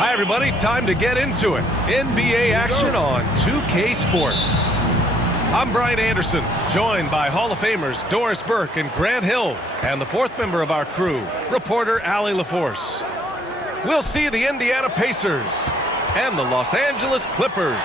Hi, everybody. Time to get into it. NBA action on 2K Sports. I'm Brian Anderson, joined by Hall of Famers Doris Burke and Grant Hill, and the fourth member of our crew, reporter Allie LaForce. We'll see the Indiana Pacers and the Los Angeles Clippers.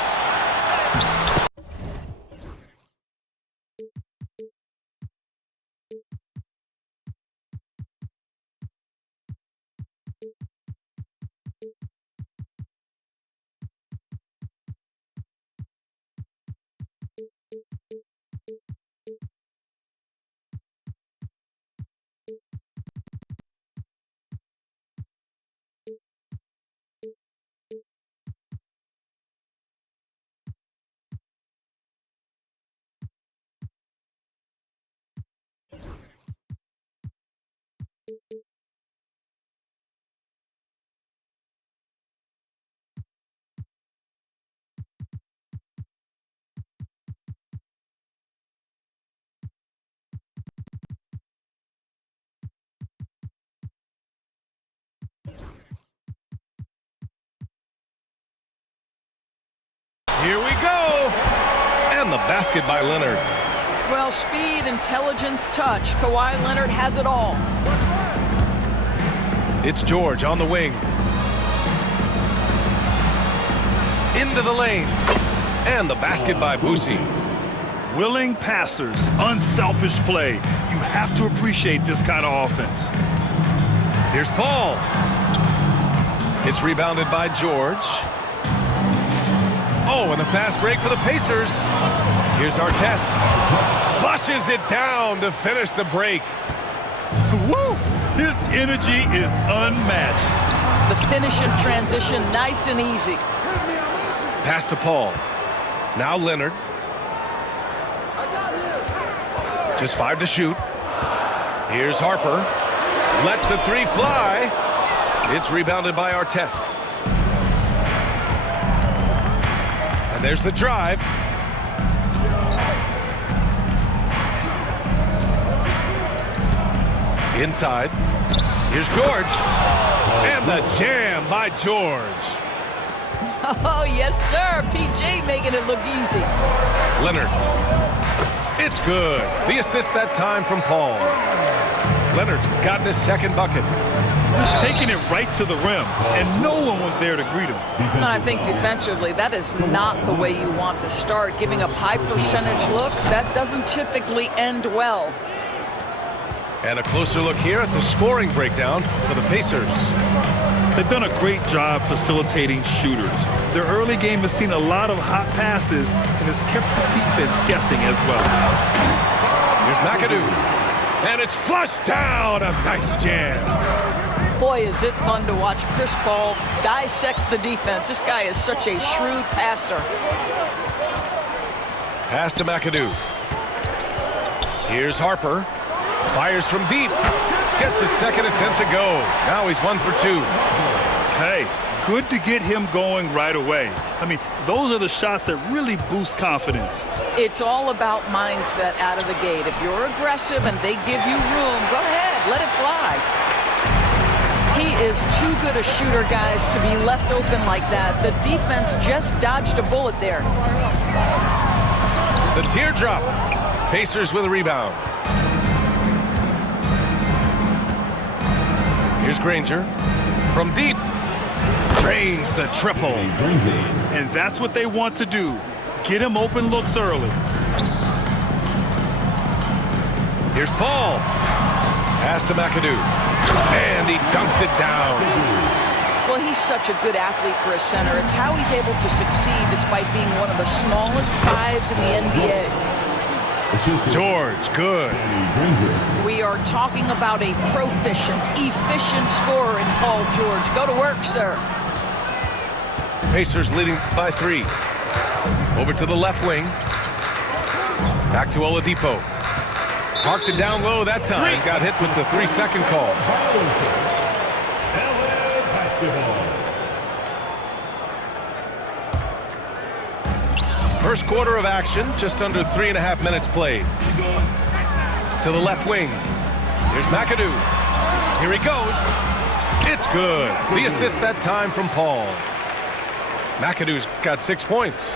Here we go! And the basket by Leonard. Well, speed, intelligence, touch. Kawhi Leonard has it all. It's George on the wing. Into the lane. And the basket by Boosie. Willing passers, unselfish play. You have to appreciate this kind of offense. Here's Paul. It's rebounded by George. Oh, and a fast break for the Pacers. Here's Artest. Flushes it down to finish the break. Woo! His energy is unmatched. The finish in transition, nice and easy. Pass to Paul. Now Leonard. Just 5 to shoot. Here's Harper. Lets the three fly. It's rebounded by Artest. And there's the drive. Inside. Here's George. And the jam by George. Oh, yes, sir. PJ making it look easy. Leonard. It's good. The assist that time from Paul. Leonard's gotten his second bucket. Just taking it right to the rim, and no one was there to greet him. And I think defensively, that is not the way you want to start. Giving up high percentage looks, that doesn't typically end well. And a closer look here at the scoring breakdown for the Pacers. They've done a great job facilitating shooters. Their early game has seen a lot of hot passes and has kept the defense guessing as well. Here's McAdoo. And it's flushed down. A nice jam. Boy, is it fun to watch Chris Paul dissect the defense. This guy is such a shrewd passer. Pass to McAdoo. Here's Harper. Fires from deep. Gets his second attempt to go. Now he's 1 for 2. Hey, good to get him going right away. I mean, those are the shots that really boost confidence. It's all about mindset out of the gate. If you're aggressive and they give you room, go ahead, let it fly. He is too good a shooter, guys, to be left open like that. The defense just dodged a bullet there. The teardrop. Pacers with a rebound. Here's Granger. From deep. Drains the triple. And that's what they want to do. Get him open looks early. Here's Paul. Pass to McAdoo. And he dunks it down. Well, he's such a good athlete for a center. It's how he's able to succeed despite being one of the smallest fives in the NBA. George, good. We are talking about a proficient, efficient scorer in Paul George. Go to work, sir. Pacers leading by 3. Over to the left wing. Back to Oladipo. Parked it down low that time. Got hit with the 3-second call. First quarter of action, just under 3.5 minutes played. To the left wing. Here's McAdoo. Here he goes. It's good. The assist that time from Paul. McAdoo's got 6 points.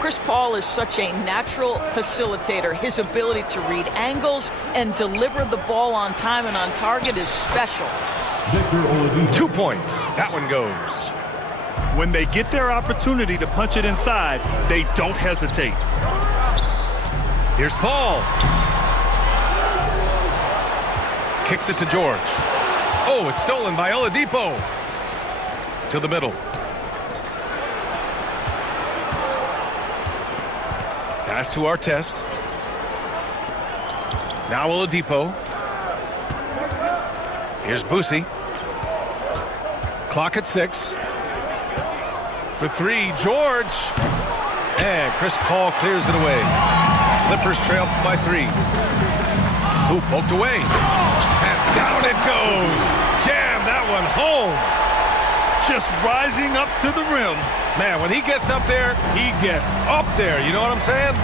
Chris Paul is such a natural facilitator. His ability to read angles and deliver the ball on time and on target is special. 2 points. That one goes. When they get their opportunity to punch it inside, they don't hesitate. Here's Paul. Kicks it to George. Oh, it's stolen by Oladipo. To the middle. Pass to Artest. Now Oladipo. Here's Boosie. Clock at 6. For 3, George. And Chris Paul clears it away. Clippers trail by 3. Ooh, poked away. And down it goes. Jam that one home. Just rising up to the rim. Man, when he gets up there, he gets up there. You know what I'm saying?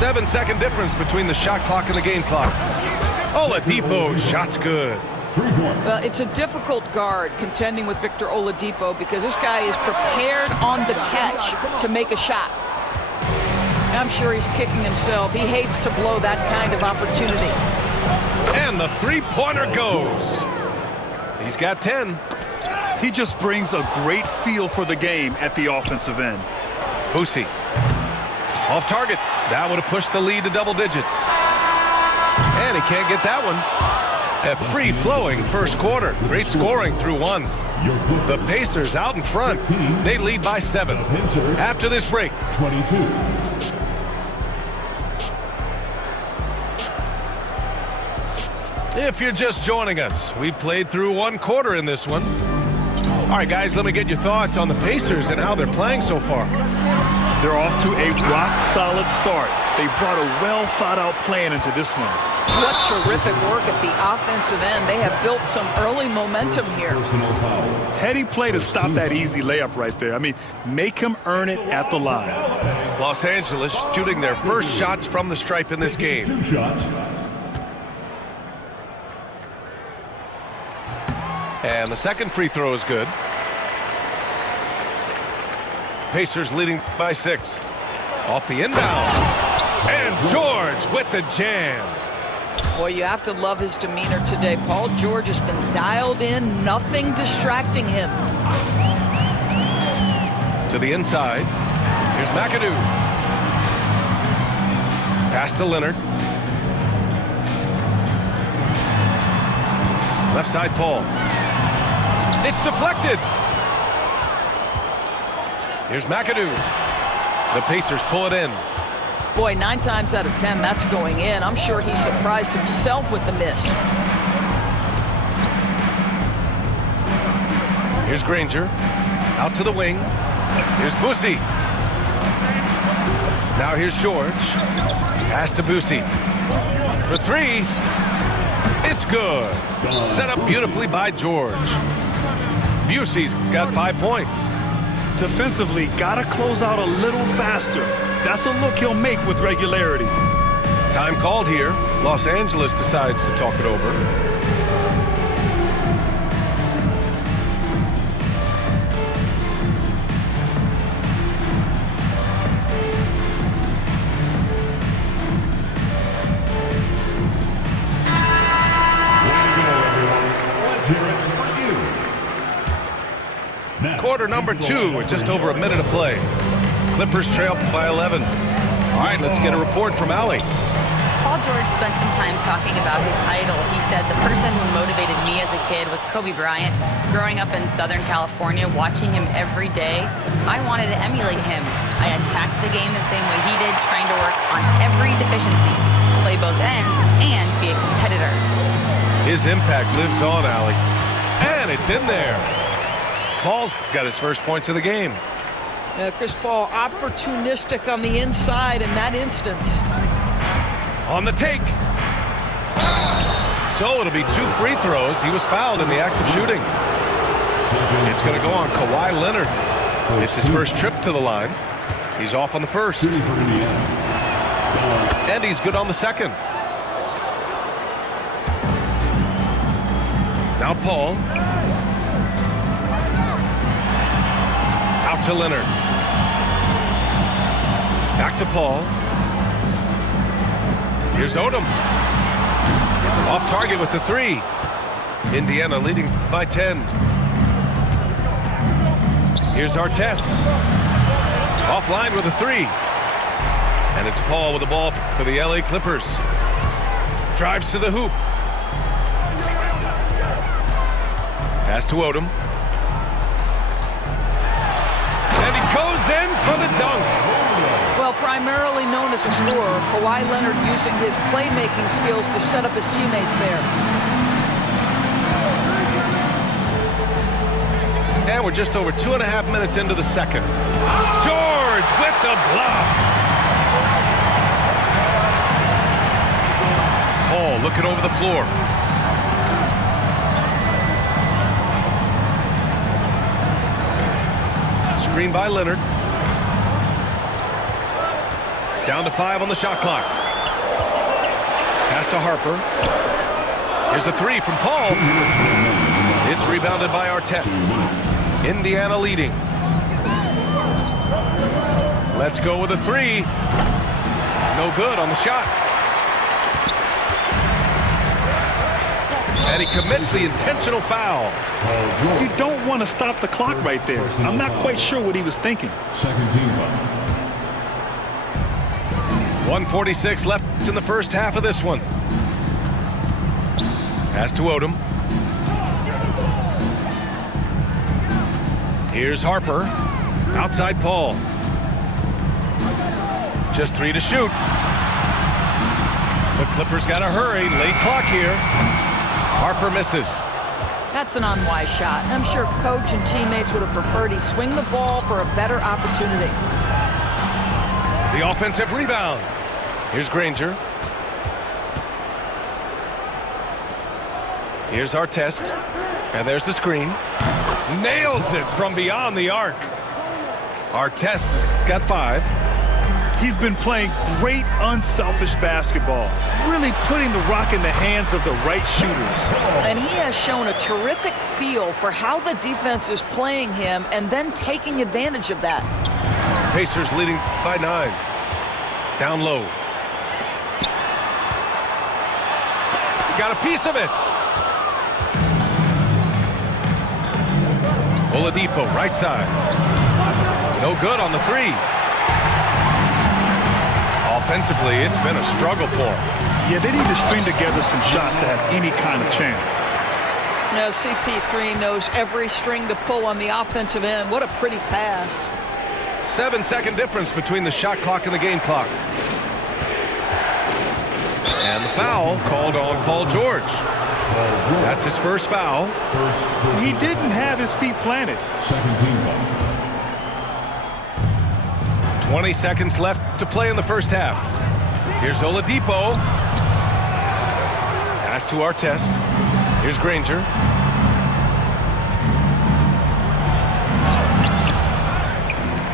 7-second difference between the shot clock and the game clock. Oladipo, shot's good. Well, it's a difficult guard contending with Victor Oladipo because this guy is prepared on the catch to make a shot. I'm sure he's kicking himself. He hates to blow that kind of opportunity. And the three-pointer goes. He's got 10. He just brings a great feel for the game at the offensive end. Boosie. Off target. That would have pushed the lead to double digits. And he can't get that one. A free-flowing first quarter. Great scoring through 1. The Pacers out in front. They lead by 7. After this break. 22. If you're just joining us, we played through 1 quarter in this one. All right, guys, let me get your thoughts on the Pacers and how they're playing so far. They're off to a rock-solid start. They brought a well-thought-out plan into this one. What terrific work at the offensive end. They have built some early momentum here. Heady play to stop that easy layup right there. I mean, make him earn it at the line. Los Angeles shooting their first shots from the stripe in this game. 2 shots. And the second free throw is good. Pacers leading by 6. Off the inbound. And George with the jam. Boy, you have to love his demeanor today. Paul George has been dialed in, nothing distracting him. To the inside. Here's McAdoo. Pass to Leonard. Left side, Paul. It's deflected. Here's McAdoo. The Pacers pull it in. Boy, 9 times out of 10, that's going in. I'm sure he surprised himself with the miss. Here's Granger. Out to the wing. Here's Boosie. Now here's George. Pass to Boosie. For 3. It's good. Set up beautifully by George. Busey's got 5 points. Defensively, gotta close out a little faster. That's a look he'll make with regularity. Time called here. Los Angeles decides to talk it over. Quarter number 2 with just over a minute of play. Clippers trail by 11. All right, let's get a report from Allie. Paul George spent some time talking about his idol. He said, the person who motivated me as a kid was Kobe Bryant. Growing up in Southern California, watching him every day, I wanted to emulate him. I attacked the game the same way he did, trying to work on every deficiency, play both ends, and be a competitor. His impact lives on, Allie. And it's in there. Paul's got his first points of the game. Chris Paul opportunistic on the inside in that instance. On the take. So it'll be 2 free throws. He was fouled in the act of shooting. It's going to go on Kawhi Leonard. It's his first trip to the line. He's off on the first. And he's good on the second. Now Paul. Out to Leonard. Back to Paul. Here's Odom. Off target with the 3. Indiana leading by 10. Here's Artest. Offline with a 3. And it's Paul with the ball for the LA Clippers. Drives to the hoop. Pass to Odom. Goes in for the dunk. Well, primarily known as a scorer, Kawhi Leonard using his playmaking skills to set up his teammates there. And we're just over 2.5 minutes into the second. George with the block. Paul looking over the floor. Screen by Leonard. Down to 5 on the shot clock. Pass to Harper. Here's a 3 from Paul. It's rebounded by Artest. Indiana leading. Let's go with a 3. No good on the shot. And he commits the intentional foul. You don't want to stop the clock right there. I'm not quite sure what he was thinking. 1:46 left in the first half of this one. Pass to Odom. Here's Harper. Outside Paul. Just 3 to shoot. The Clippers got to hurry. Late clock here. Harper misses. That's an unwise shot. I'm sure coach and teammates would have preferred he swing the ball for a better opportunity. The offensive rebound. Here's Granger. Here's Artest. And there's the screen. Nails it from beyond the arc. Artest's got 5. He's been playing great unselfish basketball, really putting the rock in the hands of the right shooters. And he has shown a terrific feel for how the defense is playing him and then taking advantage of that. Pacers leading by 9. Down low. Got a piece of it. Oladipo, right side. No good on the 3. Offensively, it's been a struggle for them. Yeah, they need to string together some shots to have any kind of chance. Now CP3 knows every string to pull on the offensive end. What a pretty pass. 7-second difference between the shot clock and the game clock. And the foul called on Paul George. That's his first foul. He didn't have his feet planted. 20 seconds left to play in the first half. Here's Oladipo. Pass to Artest. Here's Granger.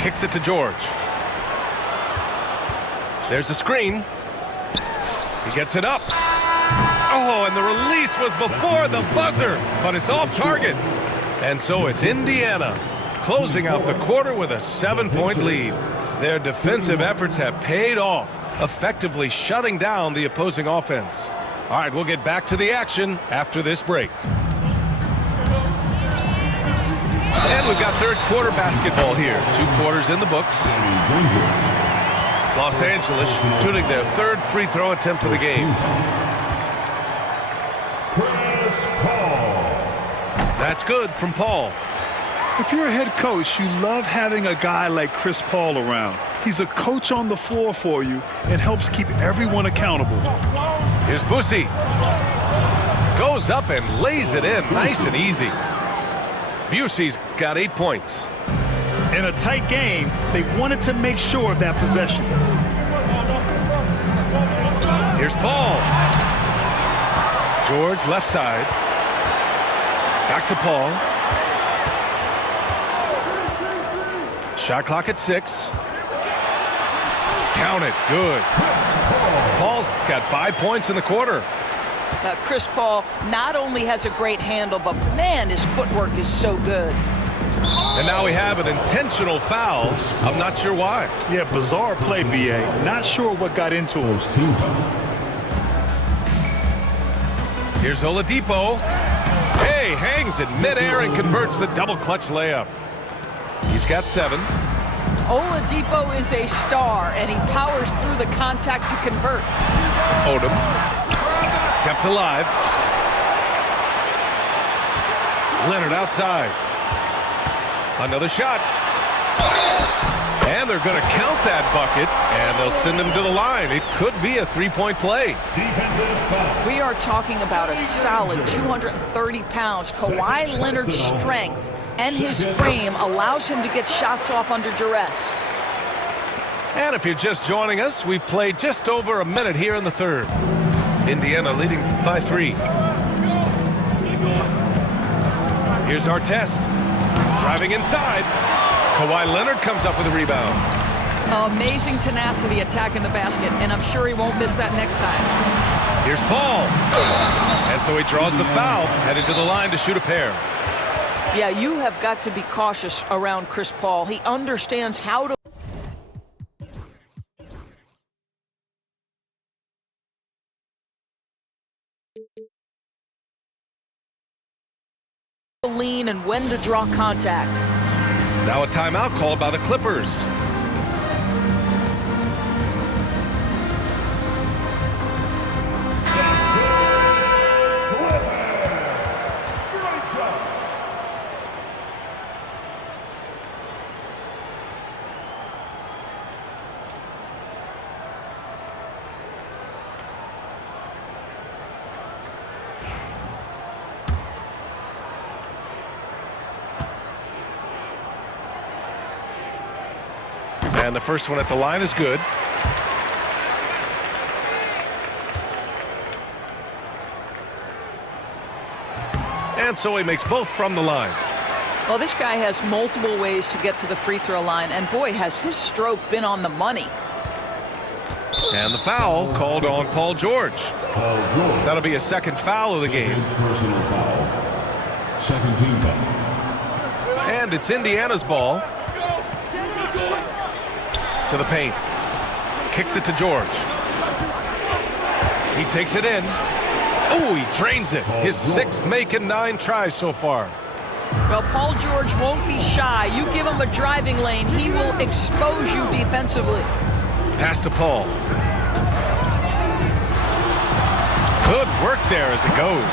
Kicks it to George. There's a screen. He gets it up. Oh, and the release was before the buzzer, but it's off target. And so it's Indiana closing out the quarter with a 7-point lead. Their defensive efforts have paid off, effectively shutting down the opposing offense. All right, we'll get back to the action after this break. And we've got third quarter basketball here. 2 quarters in the books. Los Angeles shooting their third free throw attempt of the game. That's good from Paul. If you're a head coach, you love having a guy like Chris Paul around. He's a coach on the floor for you and helps keep everyone accountable. Here's Busey. Goes up and lays it in nice and easy. Busey's got 8 points. In a tight game, they wanted to make sure of that possession. Here's Paul. George left side. Back to Paul. Shot clock at 6. Count it. Good. Paul's got 5 points in the quarter. Chris Paul not only has a great handle, but man, his footwork is so good. And now we have an intentional foul. I'm not sure why. Yeah, bizarre play, B.A. Not sure what got into him. Here's Oladipo. Hey, hangs in midair and converts the double clutch layup. He's got 7. Oladipo is a star, and he powers through the contact to convert. Odom. Kept alive. Leonard outside. Another shot. And they're going to count that bucket, and they'll send him to the line. It could be a 3-point play. We are talking about a solid 230 pounds. Kawhi Leonard's strength and his frame allows him to get shots off under duress. And if you're just joining us, we've played just over a minute here in the third. Indiana leading by 3. Here's Artest. Driving inside. Kawhi Leonard comes up with a rebound. Amazing tenacity attacking the basket, and I'm sure he won't miss that next time. Here's Paul. And so he draws the foul, headed to the line to shoot a pair. Yeah, you have got to be cautious around Chris Paul. He understands how to lean and when to draw contact. Now a timeout called by the Clippers. And the first one at the line is good. And so he makes both from the line. Well, this guy has multiple ways to get to the free throw line, and boy, has his stroke been on the money. And the foul called on Paul George. That'll be a second foul of the game. Second team foul. And it's Indiana's ball. To the paint. Kicks it to George. He takes it in. Oh, he drains it. His 6th make and 9 tries so far. Well, Paul George won't be shy. You give him a driving lane, he will expose you defensively. Pass to Paul. Good work there as it goes.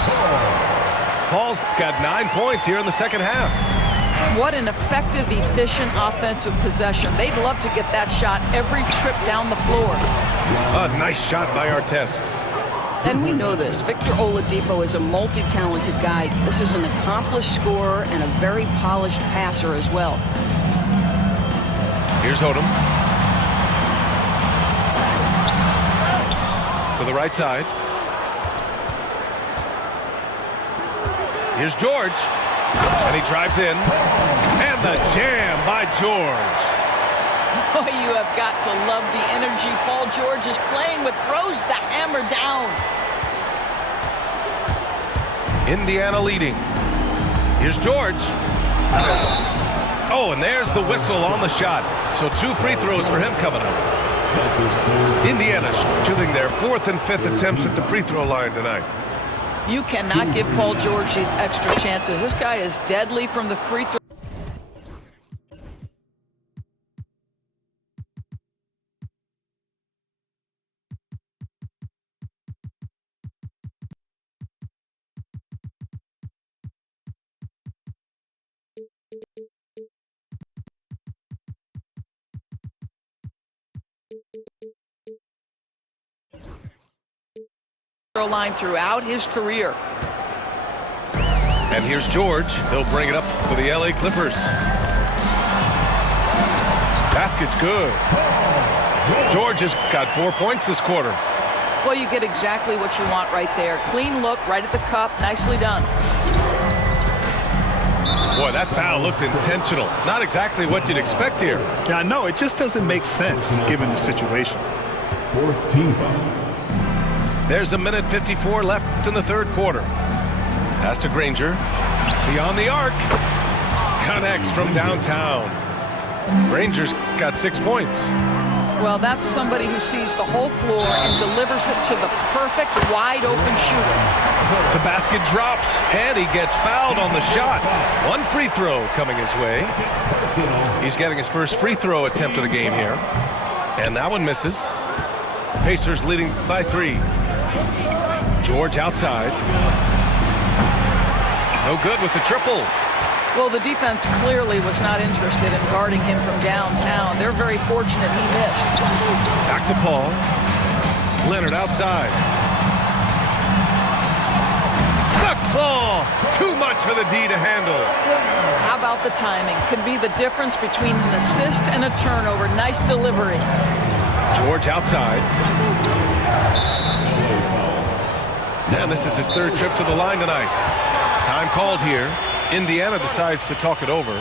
Paul's got 9 points here in the second half. What an effective, efficient offensive possession. They'd love to get that shot every trip down the floor. A nice shot by Artest. And we know this. Victor Oladipo is a multi-talented guy. This is an accomplished scorer and a very polished passer as well. Here's Odom. To the right side. Here's George. And he drives in. And the jam by George. Oh, you have got to love the energy Paul George is playing with. Throws the hammer down. Indiana leading. Here's George. Oh, and there's the whistle on the shot. So 2 free throws for him coming up. Indiana shooting their 4th and 5th attempts at the free throw line tonight. You cannot give Paul George these extra chances. This guy is deadly from the free throw. Line throughout his career. And here's George. He'll bring it up for the LA Clippers. Basket's good. George has got 4 points this quarter. Well, you get exactly what you want right there. Clean look, right at the cup. Nicely done. Boy, that foul looked intentional. Not exactly what you'd expect here. Yeah, no, it just doesn't make sense given the situation. 4th team foul. There's 1:54 left in the third quarter. Pass to Granger. Beyond the arc. Connects from downtown. Granger's got 6 points. Well, that's somebody who sees the whole floor and delivers it to the perfect wide open shooter. The basket drops, and he gets fouled on the shot. 1 free throw coming his way. He's getting his first free throw attempt of the game here. And that one misses. Pacers leading by 3. George outside. No good with the triple. Well, the defense clearly was not interested in guarding him from downtown. They're very fortunate he missed. Back to Paul. Leonard outside. The claw! Too much for the D to handle. How about the timing? Could be the difference between an assist and a turnover. Nice delivery. George outside. And this is his 3rd trip to the line tonight. Time called here. Indiana decides to talk it over.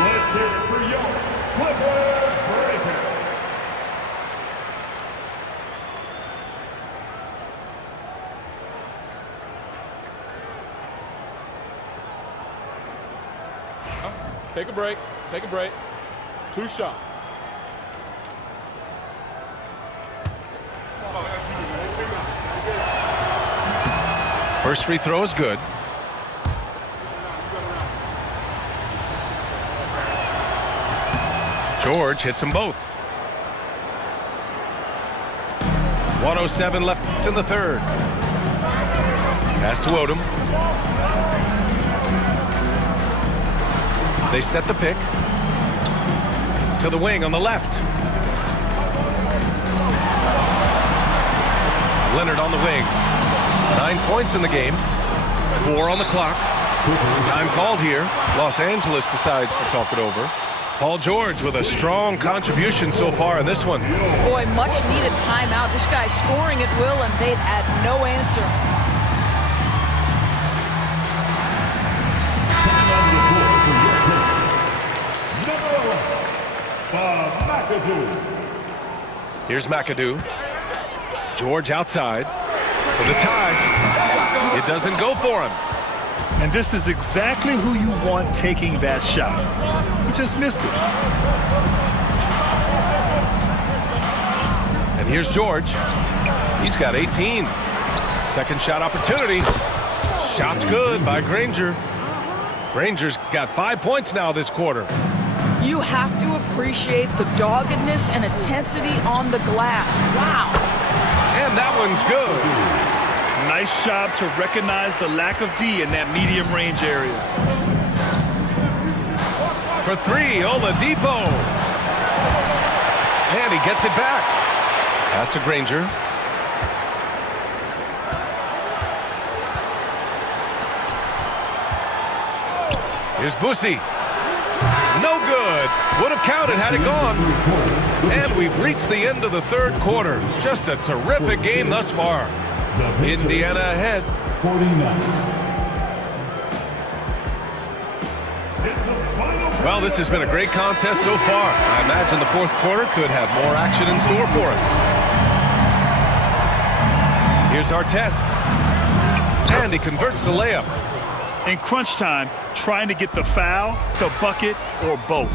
Let's hear it for your Clipper Breaker. Take a break. Take a break. 2 shots. First free throw is good. George hits them both. 1:07 left in the third. Pass to Odom. They set the pick. To the wing on the left. Leonard on the wing. 9 points in the game. 4 on the clock. Time called here. Los Angeles decides to talk it over. Paul George with a strong contribution so far in this one. Boy, much needed timeout. This guy's scoring at will, and they've had no answer. Here's McAdoo. George outside for the tie. It doesn't go for him. And this is exactly who you want taking that shot. He just missed it. And here's George. He's got 18. Second shot opportunity. Shot's good by Granger. Rangers got 5 points now this quarter. You have to appreciate the doggedness and intensity on the glass. Wow. And that one's good. Nice job to recognize the lack of D in that medium range area. For three, Oladipo. And he gets it back. Pass to Granger. Here's Boosie. No good. Would have counted had it gone. And we've reached the end of the third quarter. Just a terrific game thus far. Indiana ahead. 49. Well, this has been a great contest so far. I imagine the fourth quarter could have more action in store for us. Here's our test. And he converts the layup. In crunch time, trying to get the foul, the bucket, or both.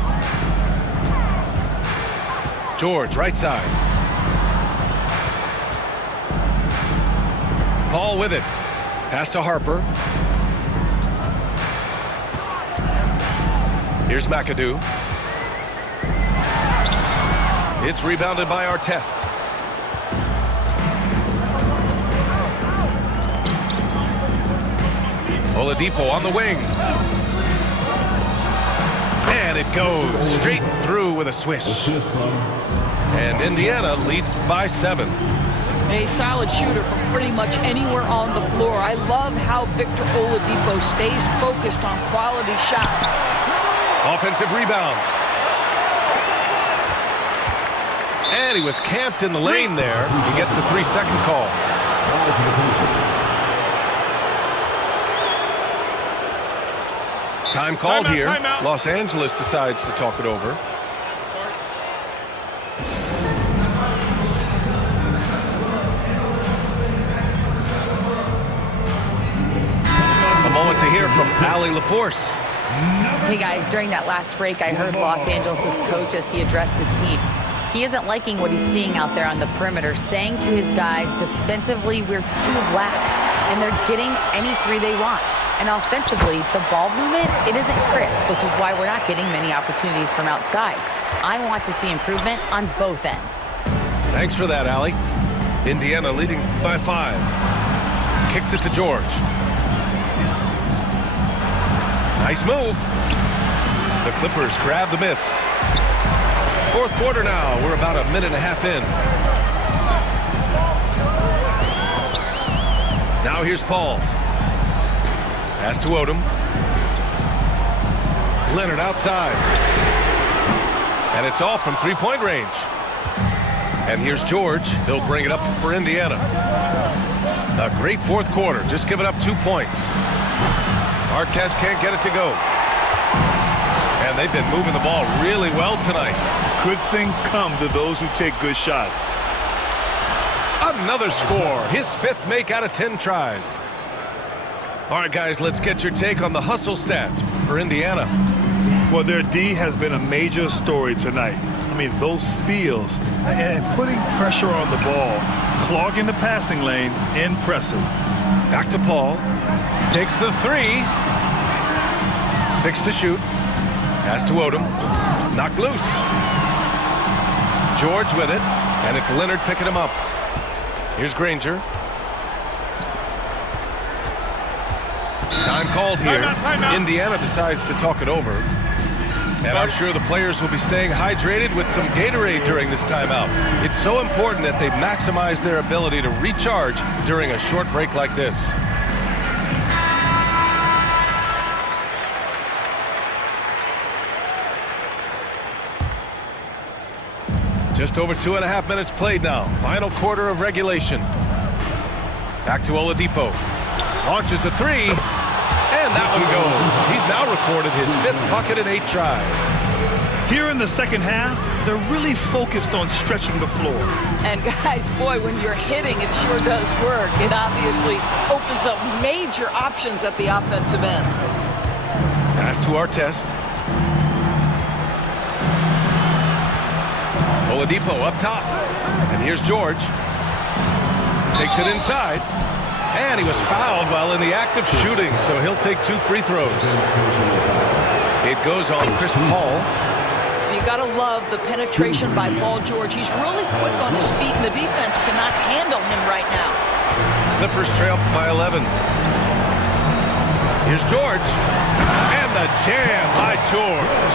George, right side. Paul with it. Pass to Harper. Here's McAdoo. It's rebounded by Artest. Oladipo on the wing. And it goes straight through with a swish. And Indiana leads by 7. A solid shooter from pretty much anywhere on the floor. I love how Victor Oladipo stays focused on quality shots. Offensive rebound. And he was camped in the lane there. He gets a 3-second call. Time called here. Timeout. Los Angeles decides to talk it over. A moment to hear from Allie LaForce. Hey guys, during that last break, I heard Los Angeles' coach as he addressed his team. He isn't liking what he's seeing out there on the perimeter, saying to his guys, defensively, we're too lax, and they're getting any three they want. And offensively, the ball movement, it isn't crisp, which is why we're not getting many opportunities from outside. I want to see improvement on both ends. Thanks for that, Allie. Indiana leading by 5. Kicks it to George. Nice move. The Clippers grab the miss. Fourth quarter now. We're about a minute and a half in. Now here's Paul. Pass to Odom. Leonard outside. And it's off from three-point range. And here's George. He'll bring it up for Indiana. A great fourth quarter. Just giving up 2 points. Artest can't get it to go. And they've been moving the ball really well tonight. Good things come to those who take good shots. Another score. His 5th make out of 10 tries. All right, guys, let's get your take on the hustle stats for Indiana. Well, their D has been a major story tonight. I mean, those steals and putting pressure on the ball, clogging the passing lanes, impressive. Back to Paul. Takes the 3. 6 to shoot. Pass to Odom. Knocked loose. George with it. And it's Leonard picking him up. Here's Granger. Time called here. Timeout. Indiana decides to talk it over. And I'm sure the players will be staying hydrated with some Gatorade during this timeout. It's so important that they maximize their ability to recharge during a short break like this. Just over 2.5 minutes played now. Final quarter of regulation. Back to Oladipo. Launches a 3. And that one goes. He's now recorded his 5th bucket in 8 tries. Here in the second half, they're really focused on stretching the floor. And guys, boy, when you're hitting, it sure does work. It obviously opens up major options at the offensive end. Pass to Artest. Oladipo up top. And here's George. Takes it inside. And he was fouled while in the act of shooting, so he'll take 2 free throws. It goes on Chris Paul. You got to love the penetration by Paul George. He's really quick on his feet, and the defense cannot handle him right now. Clippers trail by 11. Here's George. And the jam by George.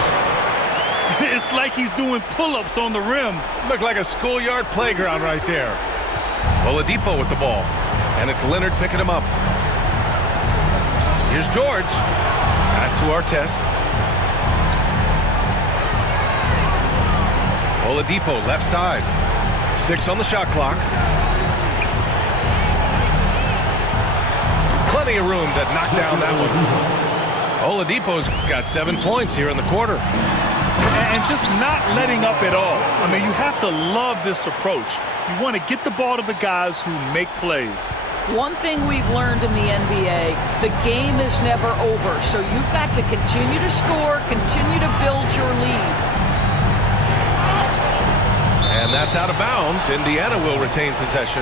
It's like he's doing pull-ups on the rim. Looked like a schoolyard playground right there. Oladipo with the ball. And it's Leonard picking him up. Here's George. Pass to Artest. Oladipo left side. 6 on the shot clock. Plenty of room to knock down that one. Oladipo's got 7 points here in the quarter. And just not letting up at all. I mean, you have to love this approach. You want to get the ball to the guys who make plays. One thing we've learned in the NBA, the game is never over. So you've got to continue to score, continue to build your lead. And that's out of bounds. Indiana will retain possession.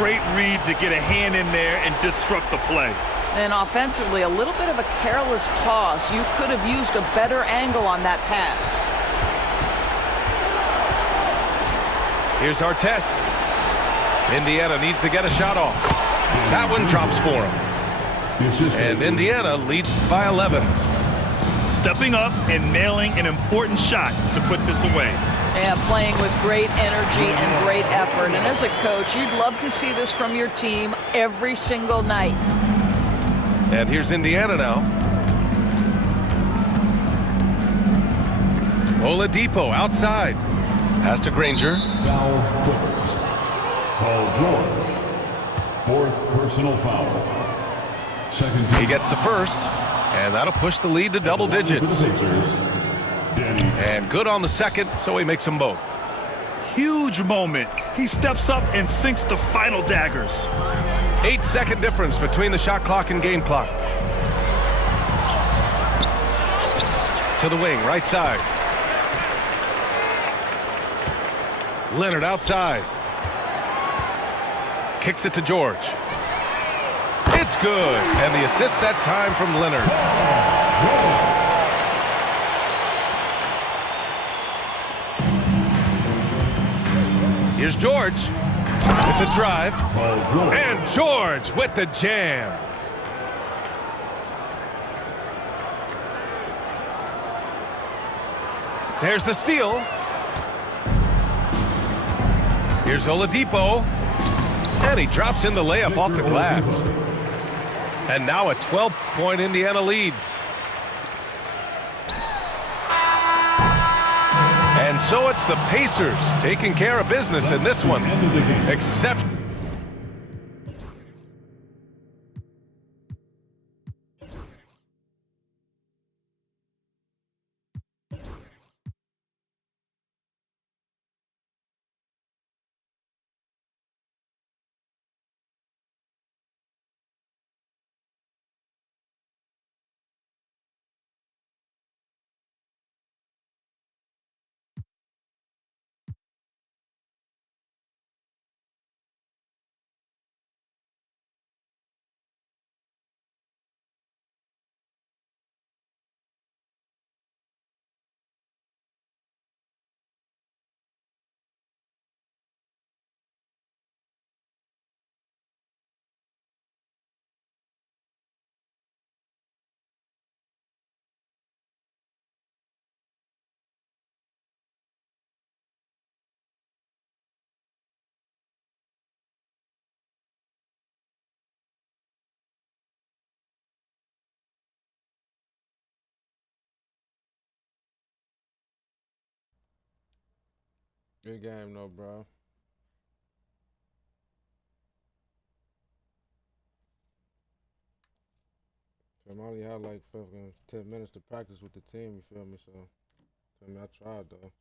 Great read to get a hand in there and disrupt the play. And offensively, a little bit of a careless toss. You could have used a better angle on that pass. Here's Artest. Indiana needs to get a shot off. That one drops for him. And Indiana leads by 11. Stepping up and nailing an important shot to put this away. Yeah, playing with great energy and great effort. And as a coach, you'd love to see this from your team every single night. And here's Indiana now. Oladipo outside. Pass to Granger. Foul Clippers. Paul George. 4th personal foul. Second. He gets the first, and that'll push the lead to double digits. And good on the second, so he makes them both. Huge moment. He steps up and sinks the final daggers. 8-second difference between the shot clock and game clock. To the wing, right side. Leonard outside. Kicks it to George. It's good. And the assist that time from Leonard. Here's George with the drive. And George with the jam. There's the steal. Here's Oladipo. And he drops in the layup off the glass. And now a 12-point Indiana lead. And so it's the Pacers taking care of business in this one. Except Good game, though, bro. I only had like fucking 10 minutes to practice with the team, you feel me? So, I mean, I tried, though.